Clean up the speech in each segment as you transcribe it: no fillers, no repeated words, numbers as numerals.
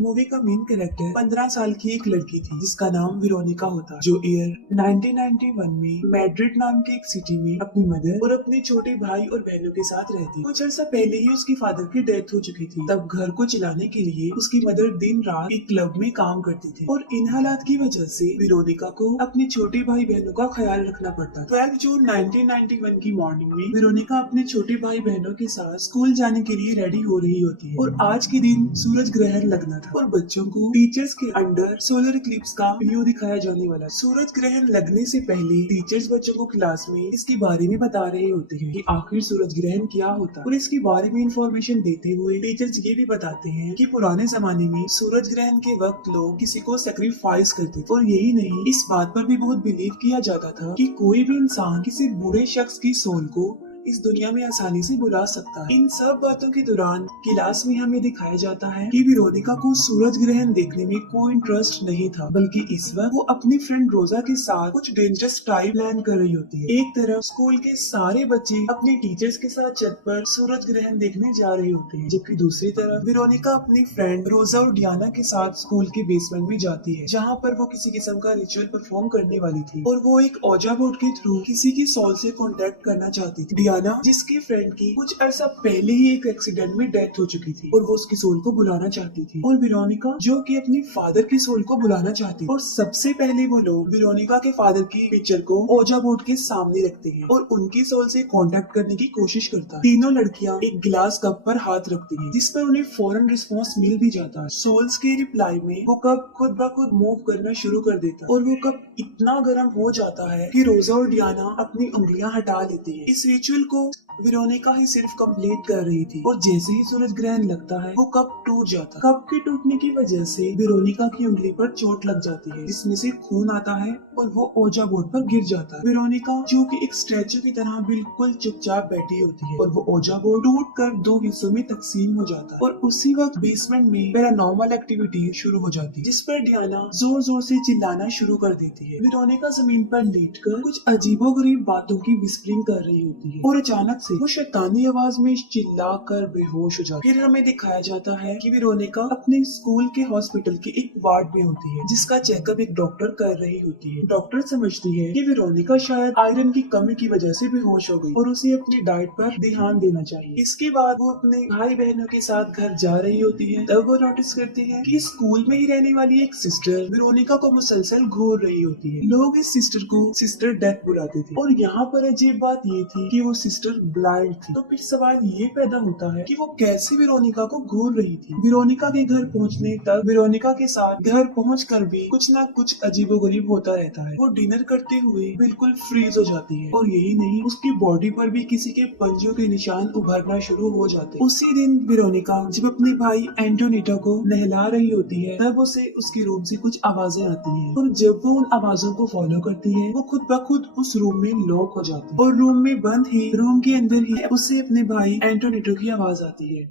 Movie का main character 15 साल की एक लड़की थी जिसका नाम वेरोनिका होता, जो ईयर 1991 में मैड्रिड नाम के एक सिटी में अपनी मदर और अपने छोटे भाई और बहनों के साथ रहती। कुछ अर्सा पहले ही उसकी फादर की डेथ हो चुकी थी। तब घर को चलाने के लिए उसकी मदर दिन रात एक क्लब में काम करती थी और इन हालात की वजह से वेरोनिका को अपने छोटे भाई बहनों का ख्याल रखना पड़ता। 12 जून 1991 की मॉर्निंग में वेरोनिका अपने छोटे भाई बहनों के साथ स्कूल जाने के लिए रेडी हो रही होती है और आज के दिन सूरज ग्रहण लगना था और बच्चों को टीचर्स के अंडर सोलर इक्लिप्स का व्यू दिखाया जाने वाला। सूरज ग्रहण लगने से पहले टीचर्स बच्चों को क्लास में इसके बारे में बता रहे होते हैं कि आखिर सूरज ग्रहण क्या होता है और इसके बारे में इंफॉर्मेशन देते हुए टीचर्स ये भी बताते हैं कि पुराने जमाने में सूरज ग्रहण के वक्त लोग किसी को सेक्रीफाइस करते थे और यही नहीं, इस बात पर भी बहुत बिलीव किया जाता था कि कोई भी इंसान किसी बुरे शख्स की सोल को इस दुनिया में आसानी से बुला सकता है। इन सब बातों के दौरान क्लास में हमें दिखाया जाता है कि वेरोनिका को सूरज ग्रहण देखने में कोई इंटरेस्ट नहीं था, बल्कि इस वक्त वो अपनी फ्रेंड रोजा के साथ कुछ डेंजरस ट्राई प्लान कर रही होती है। एक तरफ स्कूल के सारे बच्चे अपने टीचर्स के साथ छत पर सूरज ग्रहण देखने जा रहे होते हैं, जबकि दूसरी तरफ वेरोनिका अपनी फ्रेंड रोजा और डियाना के साथ स्कूल के बेसमेंट में जाती है, जहाँ पर वो किसी किस्म का रिचुअल परफॉर्म करने वाली थी और वो एक ओजा बोर्ड के थ्रू किसी की सोल से कॉन्टेक्ट करना चाहती थी। जिसकी फ्रेंड की कुछ अर्सा पहले ही एक एक्सीडेंट में डेथ हो चुकी थी और वो उसकी सोल को बुलाना चाहती थी, और वेरोनिका जो कि अपनी फादर की सोल को बुलाना चाहती थी। और सबसे पहले वो लोग वेरोनिका के फादर की पिक्चर को ओजा बोर्ड के सामने रखते हैं और उनकी सोल से कांटेक्ट करने की कोशिश करता है। तीनों लड़कियां एक गिलास कप पर हाथ रखती हैं, जिस पर उन्हें फौरन रिस्पॉन्स मिल भी जाता है। सोल्स के रिप्लाई में वो कप खुद ब खुद मूव करना शुरू कर देता है और वो कप इतना गर्म हो जाता है कि रोजा और डियाना अपनी उंगलियां हटा लेती है। इस रिचुअल को वेरोनिका ही सिर्फ कंप्लीट कर रही थी और जैसे ही सूरज ग्रहण लगता है वो कप टूट जाता है। कप के टूटने की वजह से वेरोनिका की उंगली पर चोट लग जाती है, जिसमें से खून आता है और वो ओजा बोर्ड पर गिर जाता है। वेरोनिका जो कि एक स्टैचू की तरह बिल्कुल चुपचाप बैठी होती है और वो ओजा बोर्ड टूट कर दो हिस्सों में तकसीम हो जाता है और उसी वक्त बेसमेंट में पैरानॉर्मल एक्टिविटी शुरू हो जाती है, जिस पर डियाना जोर जोर से चिल्लाना शुरू कर देती है। वेरोनिका जमीन पर लेटकर कुछ अजीबोगरीब बातों की विस्परिंग कर रही होती है और अचानक से वो शैतानी आवाज में चिल्लाकर बेहोश हो जाती है। फिर हमें दिखाया जाता है कि वेरोनिका अपने स्कूल के हॉस्पिटल के एक वार्ड में होती है, जिसका चेकअप एक डॉक्टर कर रही होती है। डॉक्टर समझती है कि वेरोनिका शायद आयरन की कमी की वजह से बेहोश हो गई और उसे अपनी डाइट पर ध्यान देना चाहिए। इसके बाद वो अपने भाई बहनों के साथ घर जा रही होती है, तब वो नोटिस करती है कि स्कूल में ही रहने वाली एक सिस्टर वेरोनिका को मुसलसल घूर रही होती है। लोग इस सिस्टर को सिस्टर डेथ बुलाते थे और यहाँ पर अजीब बात ये थी कि वो सिस्टर ब्लाइंड थी। तो फिर सवाल ये पैदा होता है कि वो कैसे वेरोनिका को घूर रही थी। वेरोनिका के घर पहुंचने तक वेरोनिका के साथ घर पहुंचकर भी कुछ ना कुछ अजीबोगरीब होता रहता है। वो डिनर करते हुए बिल्कुल फ्रीज हो जाती है और यही नहीं, उसकी बॉडी पर भी किसी के पंजों के निशान उभरना शुरू हो जाते हैं। उसी दिन वेरोनिका जब अपने भाई एंटोनिटो को नहला रही होती है, तब उसे उसके रूम से कुछ आवाजें आती हैं और जब वो उन आवाजों को फॉलो करती है वो खुद ब खुद उस रूम में लॉक हो जाती है और रूम में बंद ही रूम के अंदर ही उसे अपने भाई एंटोनिटो की आवाज आती है।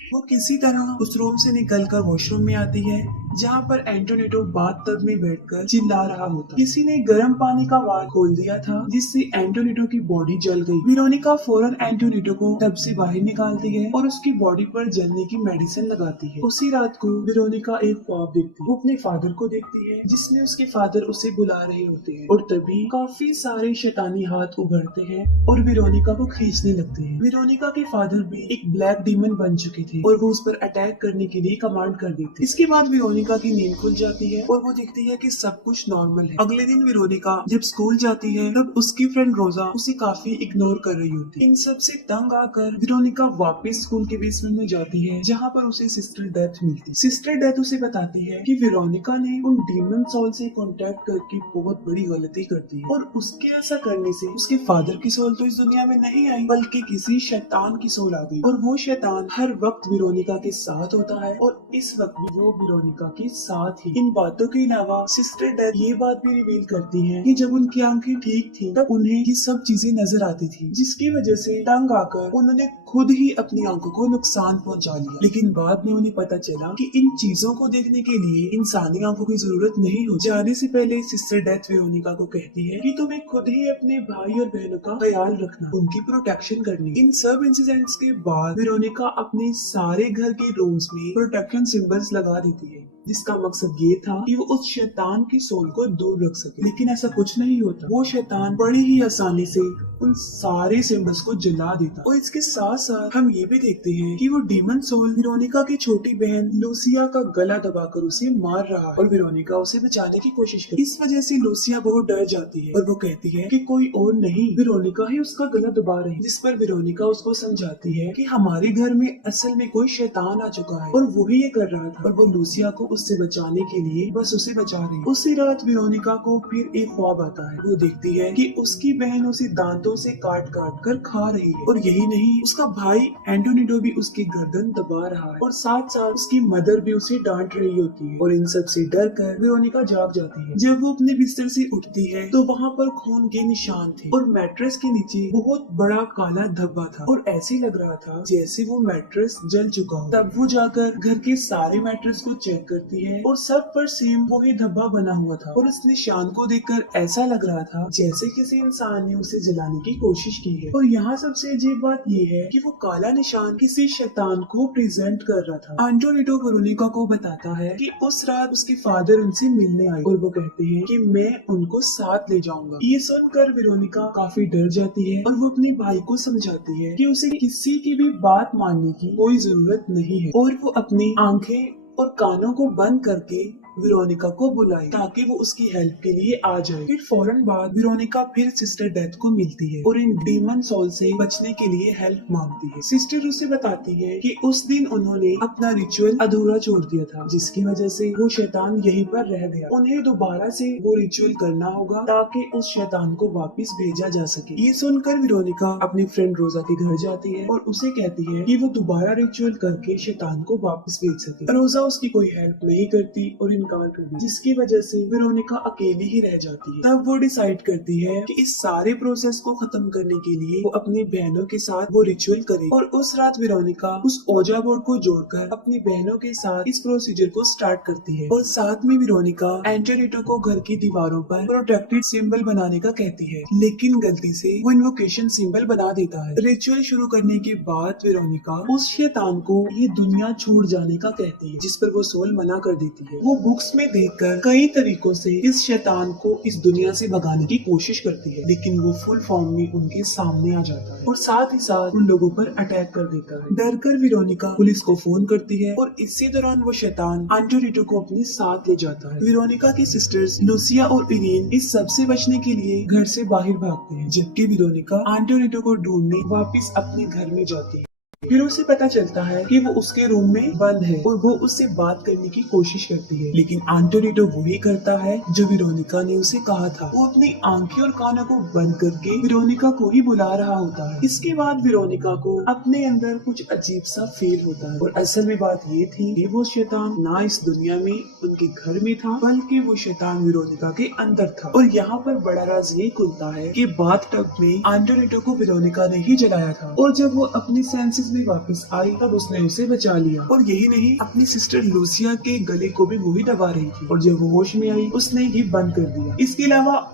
वो किसी तरह उस रूम से निकलकर वॉशरूम में आती है, जहाँ पर एंटोनिटो बाथटब में बैठकर चिल्ला रहा होता। किसी ने गर्म पानी का वाल्व खोल दिया था, जिससे एंटोनिटो की बॉडी जल गई। वेरोनिका फौरन एंटोनिटो को टब से बाहर निकालती है और उसकी बॉडी पर जलने की मेडिसिन लगाती है। उसी रात को वेरोनिका एक ख्वाब देखती है। वो अपने फादर को देखती है, जिसमें उसके फादर उसे बुला रहे होते हैं और तभी काफी सारे शैतानी हाथ उभरते हैं और वेरोनिका को खींचने लगते हैं। वेरोनिका के फादर भी एक ब्लैक डीमन बन चुके थे और वो उस पर अटैक करने के लिए कमांड कर देते। इसके बाद वेरोनिका की नींद खुल जाती है और वो देखती है कि सब कुछ नॉर्मल है। अगले दिन वेरोनिका जब स्कूल जाती है, तब उसकी फ्रेंड रोजा उसे काफी इग्नोर कर रही होती है। इन सब से तंग आकर वेरोनिका वापस स्कूल के बेसमेंट में जाती है, जहाँ पर उसे सिस्टर डेथ मिलती। सिस्टर डेथ उसे बताती है कि वेरोनिका ने उन डीमन सोल से कांटेक्ट करके बहुत बड़ी गलती कर दी है और उसके ऐसा करने से उसके फादर की सोल तो इस दुनिया में नहीं आई, बल्कि किसी शैतान की सोल आ गई और वो शैतान हर वक्त वेरोनिका के साथ होता है और इस वक्त भी वो वेरोनिका के साथ ही इन बातों के अलावा सिस्टर डेथ ये बात भी रिवील करती है कि जब उनकी आंखें ठीक थी तब उन्हें ये सब चीजें नजर आती थी, जिसकी वजह से तंग आकर उन्होंने खुद ही अपनी आंखों को नुकसान पहुंचा लिया। लेकिन बाद में उन्हें पता चला कि इन चीजों को देखने के लिए इंसानी आंखों की जरूरत नहीं हो। जाने से पहले सिस्टर डेथ वेरोनिका को कहती है कि तुम्हें खुद ही अपने भाई और बहनों का ख्याल रखना, उनकी प्रोटेक्शन करनी। इन सब इंसिडेंट्स के बाद वेरोनिका अपने सारे घर के रूम्स में प्रोटेक्शन सिंबल्स लगा देती है, जिसका मकसद ये था कि वो उस शैतान की सोल को दूर रख सके। लेकिन ऐसा कुछ नहीं होता, वो शैतान बड़ी ही आसानी से उन सारे सिंबल्स को जला देता। और इसके साथ साथ हम ये भी देखते हैं कि वो डीमन सोल वेरोनिका की छोटी बहन लूसिया का गला दबाकर उसे मार रहा है और वेरोनिका उसे बचाने की कोशिश करती है। इस वजह से लूसिया बहुत डर जाती है और वो कहती है कि कोई और नहीं, वेरोनिका ही उसका गला दबा रही है। जिस पर वेरोनिका उसको समझाती है कि हमारे घर में असल में कोई शैतान आ चुका है और वो ही ये कर रहा था और वो लूसिया को उससे बचाने के लिए बस उसे बचा रही है। उसी रात वेरोनिका को फिर एक ख्वाब आता है। वो देखती है कि उसकी बहन उसे दांतों से काट काट कर खा रही है और यही नहीं, उसका भाई एंटोनिडो भी उसकी गर्दन दबा रहा है और साथ साथ उसकी मदर भी उसे डांट रही होती है। और इन सब से डर कर वेरोनिका जाग जाती है। जब वो अपने बिस्तर से उठती है तो वहाँ पर खून के निशान थे और मैट्रेस के नीचे बहुत बड़ा काला धब्बा था और ऐसे लग रहा था जैसे वो मैट्रेस जल चुका हो। तब वो जाकर घर के सारे मैट्रेस को चेक करती है और सब पर सेम वही धब्बा बना हुआ था और उस निशान को देखकर ऐसा लग रहा था जैसे किसी इंसान ने उसे जलाने की कोशिश की है। और यहाँ सबसे अजीब बात ये है कि वो काला निशान किसी शैतान को प्रेजेंट कर रहा था। एंटोनिडो वेरोनिका को बताता है कि उस रात उसके फादर उनसे मिलने आए और वो कहते हैं कि मैं उनको साथ ले जाऊंगा। ये सुनकर वेरोनिका काफी डर जाती है और वो अपने भाई को समझाती है कि उसे किसी की भी बात मानने की कोई जरूरत नहीं है और वो अपनी आंखें और कानों को बंद करके वेरोनिका को बुलाई ताकि वो उसकी हेल्प के लिए आ जाए। फिर फौरन बाद वेरोनिका फिर सिस्टर डेथ को मिलती है और इन डीमन सोल से बचने के लिए हेल्प मांगती है। सिस्टर उसे बताती है कि उस दिन उन्होंने अपना रिचुअल अधूरा छोड़ दिया था, जिसकी वजह से वो शैतान यहीं पर रह गया। उन्हें दोबारा से वो रिचुअल करना होगा ताकि उस शैतान को वापस भेजा जा सके। ये सुनकर वेरोनिका अपनी फ्रेंड रोजा के घर जाती है और उसे कहती है कि वो दोबारा रिचुअल करके शैतान को वापस भेज सके। रोजा उसकी कोई हेल्प नहीं करती और इनकार कर दी, जिसकी वजह से वेरोनिका अकेली ही रह जाती है। तब वो डिसाइड करती है कि इस सारे प्रोसेस को खत्म करने के लिए वो अपनी बहनों के साथ वो रिचुअल करे। और उस रात वेरोनिका उस ओजा बोर्ड को जोड़कर अपनी बहनों के साथ इस प्रोसीजर को स्टार्ट करती है और साथ में वेरोनिका एंटोनिडो को घर की दीवारों पर प्रोटेक्टेड सिंबल बनाने का कहती है, लेकिन गलती से वो इन्वोकेशन सिंबल बना देता है। रिचुअल शुरू करने के बाद वेरोनिका उस शैतान को ये दुनिया छोड़ जाने का कहती है, जिस पर वो सोल मना कर देती है। वो बुक्स में देखकर कई तरीकों से इस शैतान को इस दुनिया से भगाने की कोशिश करती है, लेकिन वो फुल फॉर्म में उनके सामने आ जाता है और साथ ही साथ उन लोगों पर अटैक कर देता है। डरकर वेरोनिका पुलिस को फोन करती है और इसी दौरान वो शैतान एंटोनिडो को अपने साथ ले जाता है। वेरोनिका की सिस्टर्स लूसिया और इरीन इस सब से बचने के लिए घर से बाहर भागते हैं, जबकि वेरोनिका एंटोनिडो को ढूंढने वापस अपने घर में जाती है। फिर उसे पता चलता है कि वो उसके रूम में बंद है और वो उससे बात करने की कोशिश करती है, लेकिन एंटोनिडो वही करता है जो वेरोनिका ने उसे कहा था। वो अपनी आंखें और कानों को बंद करके वेरोनिका को ही बुला रहा होता है। इसके बाद वेरोनिका को अपने अंदर कुछ अजीब सा फील होता है और असल में बात ये थी कि वो शैतान ना इस दुनिया में उनके घर में था, बल्कि वो शैतान वेरोनिका के अंदर था। और यहाँ पर बड़ा राज ये खुलता है कि बाथटब में एंटोनिडो को वेरोनिका ने ही जलाया था और जब वो अपनी सेंसेस में वापस आई तब उसने उसे बचा लिया। और यही नहीं, अपनी सिस्टर लूसिया के गले को भी वही दबा रही थी और जब वो होश में आई उसने ये बंद कर दिया। इसके अलावा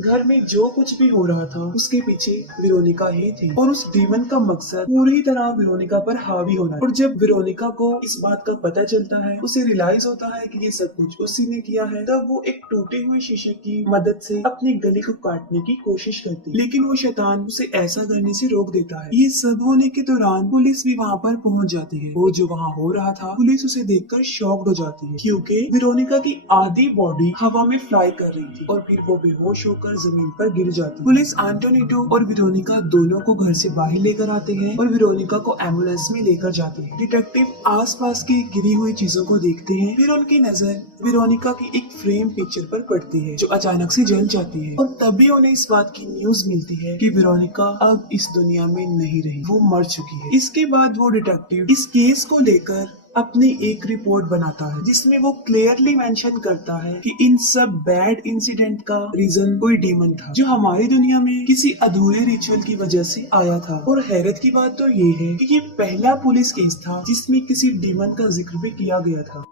घर में जो कुछ भी हो रहा था उसके पीछे वेरोनिका ही थी और उस डीमन का मकसद पूरी तरह वेरोनिका पर हावी होना। और जब वेरोनिका को इस बात का पता चलता है, उसे रियलाइज होता है कि ये सब कुछ उसी ने किया है, तब वो एक टूटे हुए शीशे की मदद से अपने गले को काटने की कोशिश करती है, लेकिन वो शैतान उसे ऐसा करने से रोक देता है। ये सब होने के दौरान पुलिस भी वहाँ पर पहुँच जाती है। वो जो वहाँ हो रहा था, पुलिस उसे देखकर शॉक्ड हो जाती है क्योंकि वेरोनिका की आधी बॉडी हवा में फ्लाई कर रही थी और फिर वो बेहोश होकर जमीन पर गिर जाती है। पुलिस एंटोनिडो और वेरोनिका दोनों को घर से बाहर लेकर आते हैं और वेरोनिका को एम्बुलेंस में लेकर जाते हैं। डिटेक्टिव आसपास की गिरी हुई चीजों को देखते हैं, फिर उनकी नजर वेरोनिका की एक फ्रेम पिक्चर पर पड़ती है जो अचानक से जल जाती है और तभी उन्हें इस बात की न्यूज मिलती है कि वेरोनिका अब इस दुनिया में नहीं रही, वो मर चुकी है। इसके बाद वो डिटेक्टिव इस केस को लेकर अपनी एक रिपोर्ट बनाता है जिसमें वो क्लियरली मेंशन करता है कि इन सब बैड इंसिडेंट का रीजन कोई डीमन था जो हमारी दुनिया में किसी अधूरे रिचुअल की वजह से आया था। और हैरत की बात तो ये है कि ये पहला पुलिस केस था जिसमें किसी डीमन का जिक्र भी किया गया था।